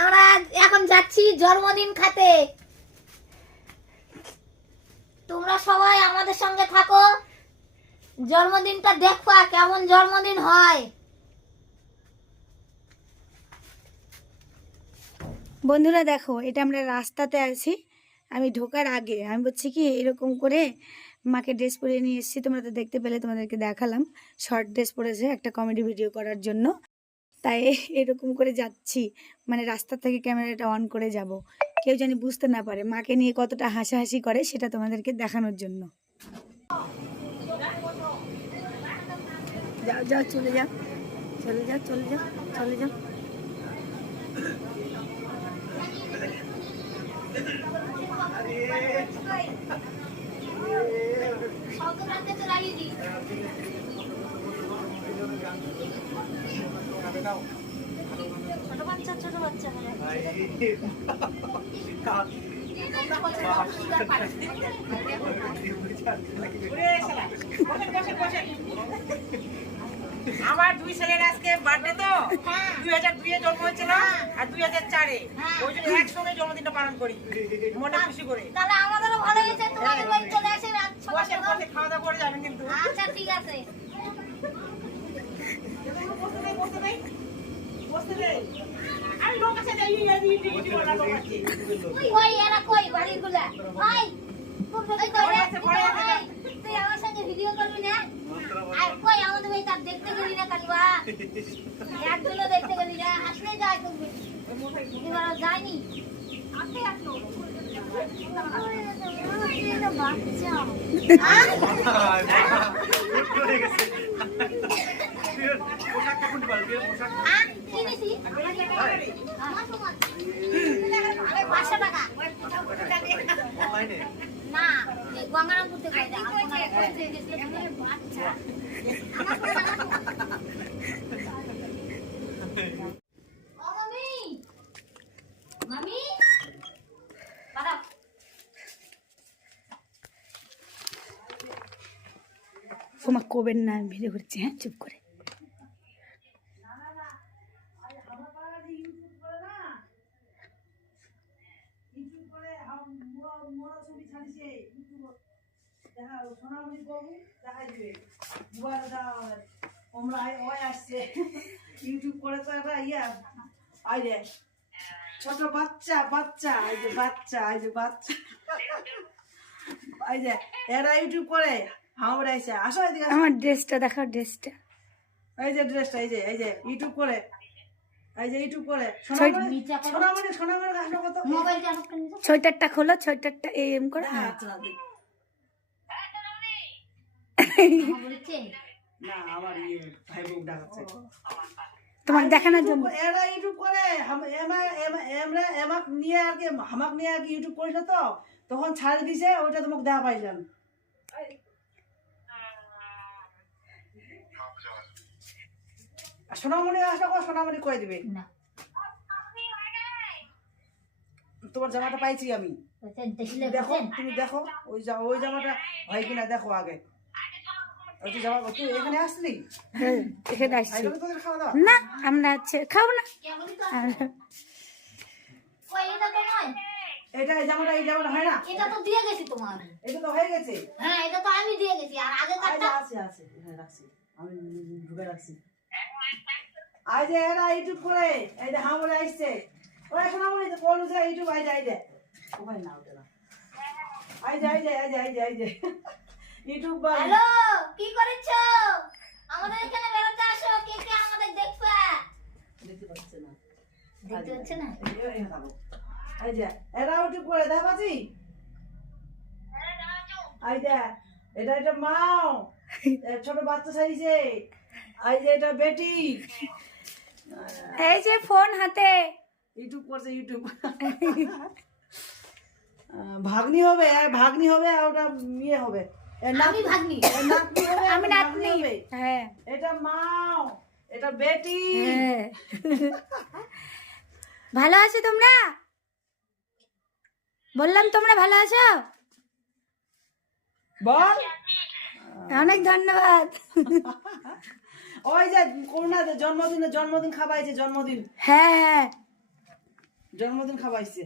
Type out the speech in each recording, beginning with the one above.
আমরা এখন যাচ্ছি জন্মদিন খাতে। তোমরা সবাই আমাদের সঙ্গে থাকো। জন্মদিনটা দেখবা কেমন জন্মদিন হয়। বন্ধুরা দেখো, এটা আমরা রাস্তাতে আছি। আমি ঢোকার আগে, আমি বলছি কি, এরকম করে মাকে ড্রেস পরিয়ে নিয়ে এসেছি। তোমরা তো দেখতে পেলে, তোমাদেরকে দেখালাম। শর্ট ড্রেস পরেছে একটা কমেডি ভিডিও করার জন্য। তাই এরকম করে যাচ্ছি। মানে রাস্তা থেকে ক্যামেরাটা অন করে যাব। কেউ জানি বুঝতে না পারে মাকে নিয়ে কতটা হাসাহাসি করে সেটা তোমাদেরকে দেখানোর জন্য। যাও যাও চলে যাও। চলে যাও চলে যাও চলে যাও। ছোট বাচ্চা ছোট বাচ্চা আমার দুই ছেলের আজকে বার্থডে তো। দুই হাজার দুইয়ে জন্ম হয়েছিল আর দুই হাজার চারে। ওই জন্য একসঙ্গে জন্মদিনটা পালন করি। মনে খুশি করে। তাহলে আমাদেরও ভালো হয়েছে তোমাদের বাড়ি চলে আসে রাত সকাল বসে সকাল। বসে খাওয়া দাওয়া করে যাবেন কিন্তু। আচ্ছা ঠিক আছে বসতে দেই, বসতে দেই। বসতে দেই। আর লোক আছে যে এই- এই- এই- এই- এই বলা লোক আছে। ওই এরা কই বাড়িগুলা ওই তুই আমার সঙ্গে ভিডিও করবি না আর কই আমাদের ভাই তার দেখতে গেলি না কালবা একজনও দেখতে গেলি না আসলে যায় তুমি এবার আসলো বাচ্চা আহ, পাঁচশো টাকা না এই গঙ্গারামপুর থেকে এটা। আমার মনে হয় ওই থেকে গেছিল। বাচ্চা। আমার সমান, আমার সমান। ও মামি মামি দাঁড়াও। ইউটিউব করে তো একটা ইয়া ছোট বাচ্চা বাচ্চা এই যে বাচ্চা এই যে বাচ্চা। এই যে এরা ইউটিউব করে এসে। আসো এদিকে। আমার ড্রেসটা দেখাও ড্রেসটা। এই যে ড্রেসটা এই যে এই যে ইউটিউব করে। এই যে ইউটিউব করে। ছয়- সোনামণি সোনামণি সোনামণি কত মোবাইলটা আমার সোয়েটারটা খোলো সোয়েটারটা এম করে। হ্যাঁ। আচ্ছা, ইয়ে দেখানোর জন্য। এরা ইউটিউব করে এমাক নিয়ে আর কি হামাক নিয়ে আর কি ইউটিউব করেছিল তো তখন ছাড় দিছে ওইটা তোমাকে দেখা পাইলাম সোনামণি আসলে কো সোনামণি কয়ে দিবে? না। তোমার জামাটা পাইছি আমি। দেখো তুমি দেখো ওই ওই জামাটা হয় কিনা দেখো আগে। এখানে আসলি? হ্যাঁ, এখানে আসছি। না আমরা হচ্ছে খাব না। এটা এই জামাটা এই জামাটা হয় না? এটা তো দিয়ে গেছি তোমার। এটা তো হয়ে গেছে? হ্যাঁ এটা তো আমি দিয়ে গেছি আর আগে কাটটা আছে আছে। হ্যাঁ রাখছি। আমি ঢুকে রাখছি। আজ এরা ইউটিউব করে। এই যে হামরে আইছে ওরা শোনা মনে কোন যে ইউটিউব আই যায় যায় ওখানে না ওটা আই যায় যায় যায় যায় ইউটিউব হ্যালো কি করেছ? আমাদের এখানে বেড়াতে আসো কে কে আমাদের দেখবে? দেখতে পাচ্ছে না। দেখতে হচ্ছে না? এই- এই যে এরা ইউটিউব করে দেখা পাচ্ছি আই যে এটা এটা মাও। ছোট বাচ্চা সাইছে আই যে এটা বেটি। এই যে ফোন হাতে। ইউটিউব করছে ইউটিউব। ভাগ্নি হবে আর ভাগ্নি হবে আর ওটা ইয়ে হবে। আমি ভাগ্নি। আমি নাতনি হ্যাঁ। এটা মাও এটা বেটি। হ্যাঁ। ভালো আছো তোমরা? বললাম তোমরা ভালো আছো? বল। অনেক ধন্যবাদ। ওই যে করোনা জন্মদিনে জন্মদিন খাবাইছে জন্মদিন। হ্যাঁ হ্যাঁ। জন্মদিন খাবাইছে।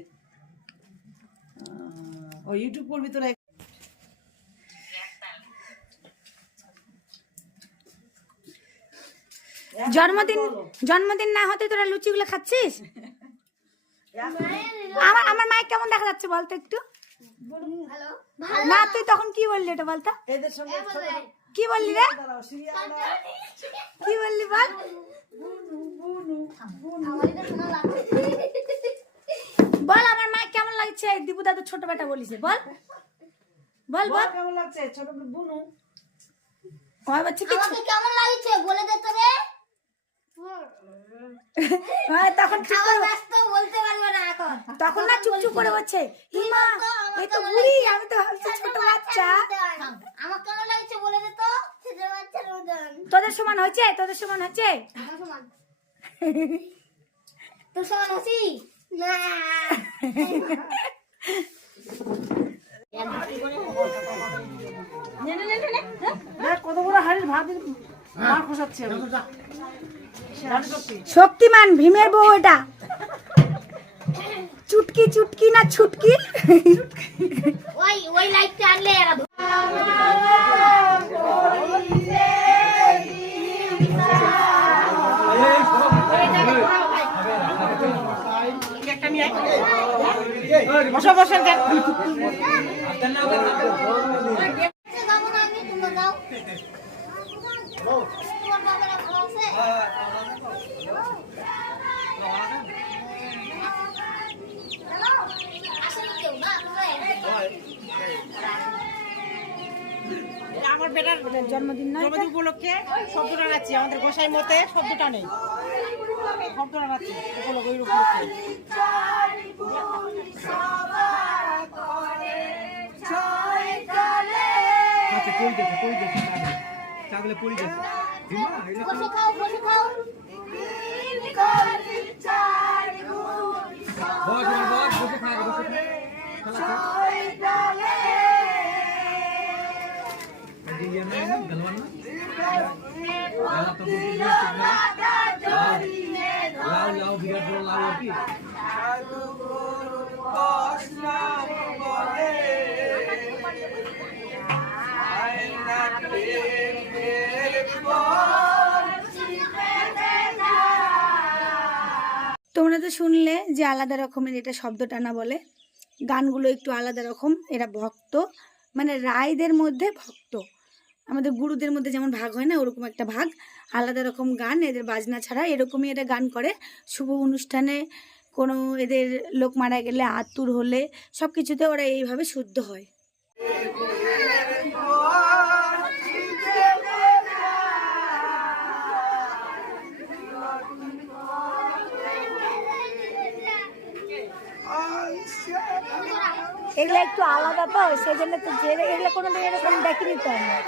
ও ইউটিউব করবি তোরা জন্মদিন জন্মদিন না হতে তোরা লুচিগুলো খাচ্ছিস? আমার আমার মাইক কেমন দেখা যাচ্ছে বলতো একটু? না তুই তখন কি বললি এটা বলতো এদের সঙ্গে ছোট- কি বললি রে। কি বললি বল? বল আমার মাইক কেমন লাগছে? দীপু দাদু ছোট বেটা বলিছে বল। বল বল। কেমন লাগছে? ছোট বুনু ওই বাচ্চা কি কেমন লাগছে? বলে দে তো রে তখন চুপ ব্যস্ত বলতে পারবে না এখন। তখন না চুপ চুপ করে বলছে হিমা এই তো বুড়ি আমি তো ভাবছি ছোট বাচ্চা। আমার কেমন লাগছে বলে দে তো? ছোট বাচ্চার মতন। তোদের সমান হচ্ছে? তোদের সমান হচ্ছে? আমার সমান। তোর সমান হাসি না। কত বড় হাড়ির ভাত মা খসাচ্ছে। শক্তিমান ভীমের বউ এটা। চুটকি চুটকি না ছুটকি? ওই ওই লাইটটা আনলে এরা একটা নিয়ে আয়। বসো বসো দেখ যাব না আমি তোমরা যাও তোমার বাবারা ভালো আছে আসেনি কেউ না তোমরা আমার বেটার জন্মদিন না জন্মদিন উপলক্ষে শব্দ টানাচ্ছি আমাদের গোসাই মতে শব্দ টানে শব্দ টানাচ্ছি উপলক্ষে ওই উপলক্ষে। বসে খাও বসে খাও। তোমরা তো শুনলে যে আলাদা রকমের এটা শব্দ টানা বলে? গানগুলো একটু আলাদা রকম এরা ভক্ত মানে রায়দের মধ্যে ভক্ত। আমাদের গুরুদের মধ্যে যেমন ভাগ হয় না, ওরকম একটা ভাগ। আলাদা রকম গান, এদের বাজনা ছাড়া এরকমই এরা গান করে। শুভ অনুষ্ঠানে কোনো এদের লোক মারা গেলে আতুর হলে সব কিছুতে ওরা এইভাবে শুদ্ধ হয়। এগুলো একটু আলাদা তো সেজন্য তো যে এগুলো কোনো এরকম দেখিনি তো হ্যাঁ।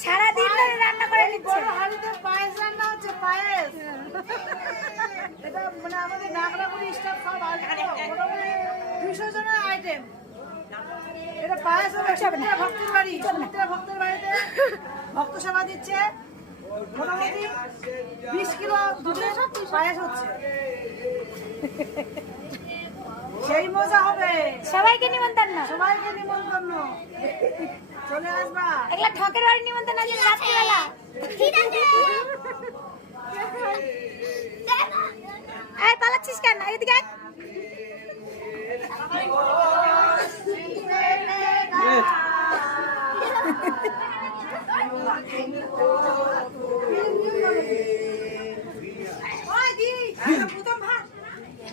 সারাদিন ধরে রান্না করে নিচ্ছে। বড় হাড়িতে পায়েস রান্না হচ্ছে পায়েস। এটা মানে আমাদের নাগরাগুড়ি স্টাফ সব আসবে দুশো জনের আইটেম। এটা পায়েস হবে ভক্তের বাড়ি। ভক্তের বাড়িতে। ভক্ত সেবা দিচ্ছে। মোটামুটি বিশ কিলো দুধের পায়েস হচ্ছে। সেই মজা হবে। সবাইকে নিমন্ত্রণ না সবাইকে নিমন্ত্রণ চলে আসবা। এগুলা ঠকের বাড়ি নিমন্ত্রণ আছে রাত্রিবেলা। ঠিক আছে এই পালাচ্ছিস কেন? এদিকে আয়।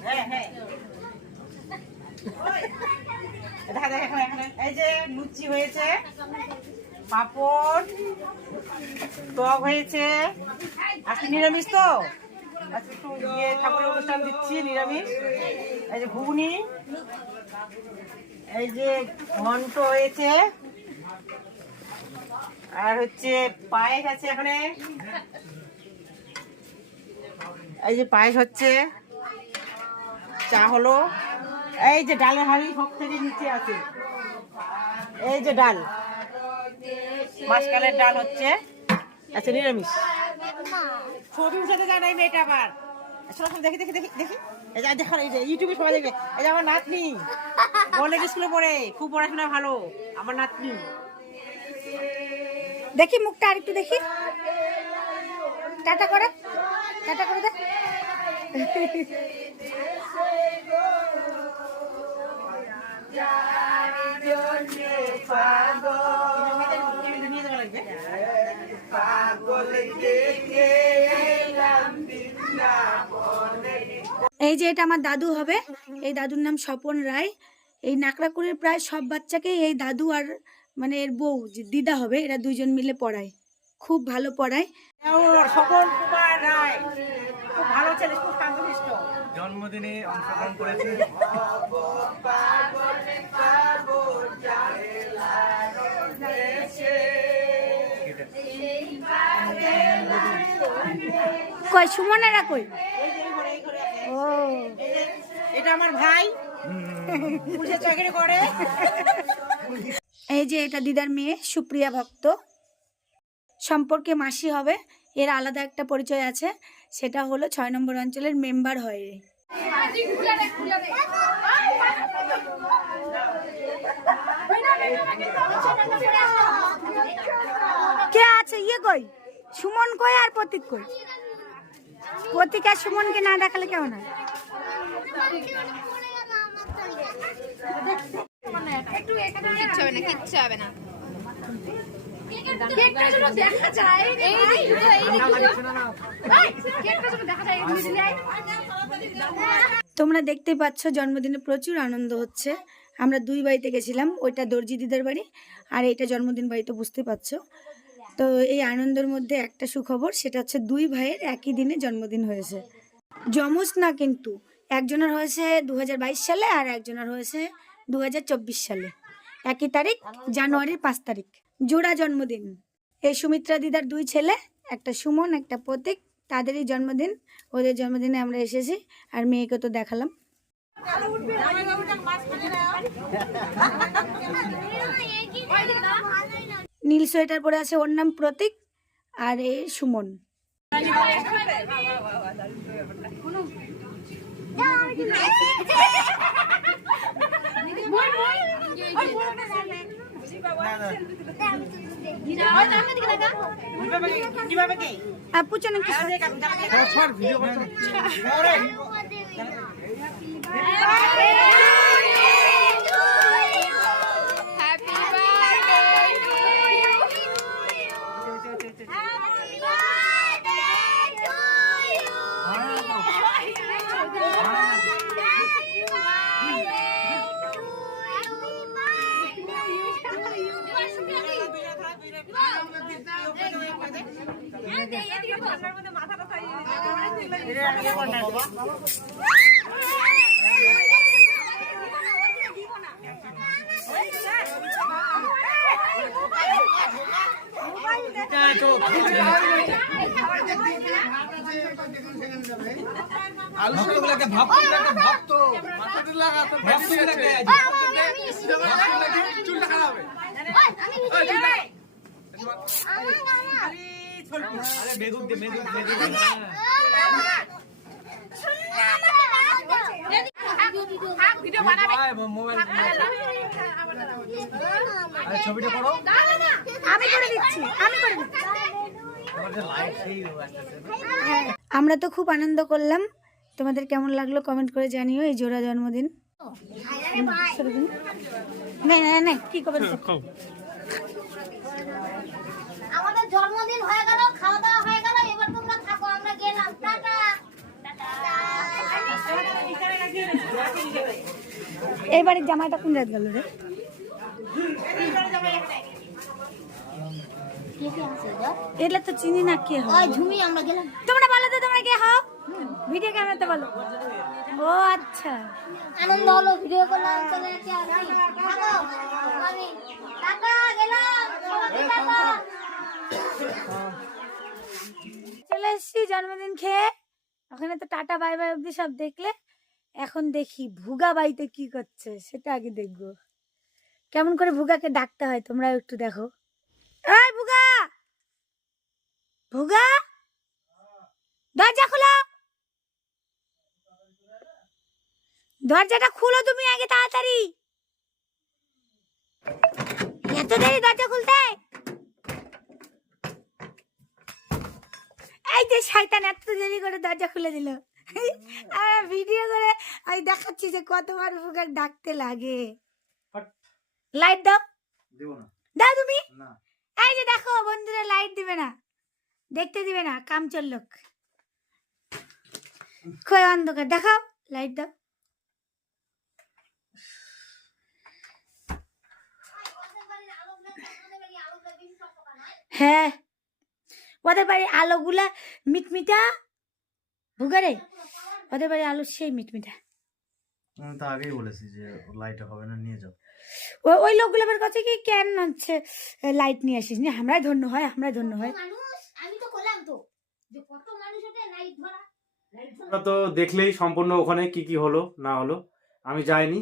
হ্যাঁ হ্যাঁ দেখা দেখ এখানে এখানে এই যে লুচি হয়েছে পাপড়, টক হয়েছে। আজকে নিরামিষ তো? আজকে একটু ইয়ে ঠাকুরের অনুষ্ঠান দিচ্ছি, নিরামিষ। এই যে ঘুগনি, এই যে ঘন্ট হয়েছে। আর হচ্ছে পায়েস আছে এখানে। এই যে পায়েস হচ্ছে। চা হলো। এই যে ডালের হাড়ি সব থেকে নিচে আছে। এই যে ডাল। মাসকালের ডাল হচ্ছে আচ্ছা নিরামিষ। ছবি উঠাতে না এই মেয়েটা আবার। দেখি দেখি দেখি দেখি। দেখো, এই যে, ইউটিউবে সবাই এই যে আমার নাতনি। স্কুলে পড়ে, খুব পড়াশোনা ভালো নাতনি। দেখি মুখটা আর একটু দেখি। টাটা করে টাটা করে দেখ। এই যে এটা আমার দাদু হবে এই দাদুর নাম স্বপন রায়। এই নাকড়াকুড়ির প্রায় সব বাচ্চাকে এই দাদু আর মানে এর বউ যে দিদা হবে এরা দুইজন মিলে পড়ায়। খুব ভালো পড়ায়। ওর কুমার রায় খুব ভালো ছেলে খুব জন্মদিনে অংশগ্রহণ করেছে। কই সুমনেরা কই? ও। এটা আমার ভাই। পুলিশে চাকরি করে। এই যে এটা দিদার মেয়ে সুপ্রিয়া ভক্ত। সম্পর্কে মাসি হবে এর আলাদা একটা পরিচয় আছে সেটা হলো ছয় নম্বর অঞ্চলের মেম্বার হয়। কে আছে? ইয়ে কই? সুমন কই আর প্রতীক কই? প্রতীক আর সুমনকে না দেখালে কেমন হয়? না তোমরা দেখতে পাচ্ছ, জন্মদিনে প্রচুর আনন্দ হচ্ছে। আমরা দুই বাড়িতে গেছিলাম, ওইটা দর্জি দিদার বাড়ি, আর এটা জন্মদিন বাড়ি, তো বুঝতে পারছ। তো এই আনন্দের মধ্যে একটা সুখবর, সেটা হচ্ছে দুই ভাইয়ের একই দিনে জন্মদিন হয়েছে। যমজ না কিন্তু একজনের হয়েছে দু হাজার বাইশ সালে আর একজনের হয়েছে দু হাজার চব্বিশ সালে। একই তারিখ, জানুয়ারির পাঁচ তারিখ। জোড়া জন্মদিন। এই সুমিত্রা দিদার দুই ছেলে, একটা সুমন, একটা প্রতীক। তাদেরই জন্মদিন। ওদের জন্মদিনে আমরা এসেছি আর মেয়েকে তো দেখালাম। নীল সোয়েটার পরে আছে ওর নাম প্রতীক আর এ সুমন। কে আর পুচনে কি আলুগুলোকে ভাবতো এটাকে ভাবতো মাথাটা লাগাতো ভাবতো এটাকে চুলটা খারাপ হবে আরে দে ছবিটা করো। আমি করে দিচ্ছি আমি করে দিচ্ছি। আমার তো খুব আনন্দ করলাম। তোমাদের কেমন লাগল কমেন্ট করে জানিও এই জোড়া জন্মদিন। না না না কি কবে আমাদের জন্মদিন হয়ে গেল খাওয়া দাওয়া হয়ে গেল এবার তোমরা থাকো আমরা গেলাম। টাটা। এই বাড়ির জামাইটা কোন রাত গেল রে? এটা? তো চিনি না কে হয় ঝুমি আমরা গেলাম। তোমরা বলো তো তোমরা কে হও? ভিডিও ক্যামেরাতে বলো। ও আচ্ছা। আনন্দ হলো ভিডিও করলাম চলে যাচ্ছি আসি আমি টাটা গেলাম। টাটা। চলে এসছি জন্মদিন খেয়ে। ওখানে তো টাটা, বাই বাই অব্দি সব দেখলে। এখন দেখি ভুগা বাড়িতে কি করছে, সেটা আগে দেখব। কেমন করে ভুগাকে ডাকতে হয়, তোমরাও একটু দেখো। এই ভুগা! ভুগা! দরজা খোলো! দরজাটা খুলো তুমি আগে তাড়াতাড়ি। এত দেরি দরজা খুলতে? এই যে শয়তান এত দেরি করে দরজা খুলে দিল। আর ভিডিও করে আমি দেখাচ্ছি যে কতবার ভুগার ডাকতে লাগে। লাইট দাও। দাও তুমি। এই যে দেখো বন্ধুরা লাইট দিবে না। দেখতে দিবে না কাম চললোক কই অন্ধকার। দেখাও লাইট দাও। হ্যাঁ। ওদের বাড়ির আলোগুলা মিটমিটা? ভুগারে ওদের বাড়ির আলো সেই মিটমিটা। আমি তো আগেই বলেছি যে লাইট হবে না নিয়ে যাও। ওই ওই লোকগুলো আমার কাছে কি কেন হচ্ছে লাইট নিয়ে আসিস? নি আমরাই ধন্য হয় আমরাই ধন্য হয়। আমি তো করলাম তো। যে কত মানুষ লাইট ধরা। তো দেখলেই সম্পূর্ণ ওখানে কি কি হলো না হলো। আমি যাইনি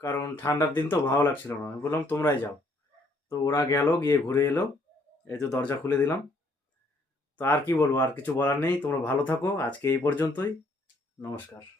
কারণ ঠান্ডার দিন তো ভালো লাগছিল না। আমি বললাম তোমরাই যাও। তো ওরা গেল গিয়ে ঘুরে এলো। এই তো দরজা খুলে দিলাম। তো আর কি বলব, আর কিছু বলার নেই। তোমরা ভালো থাকো। আজকে এই পর্যন্তই। নমস্কার।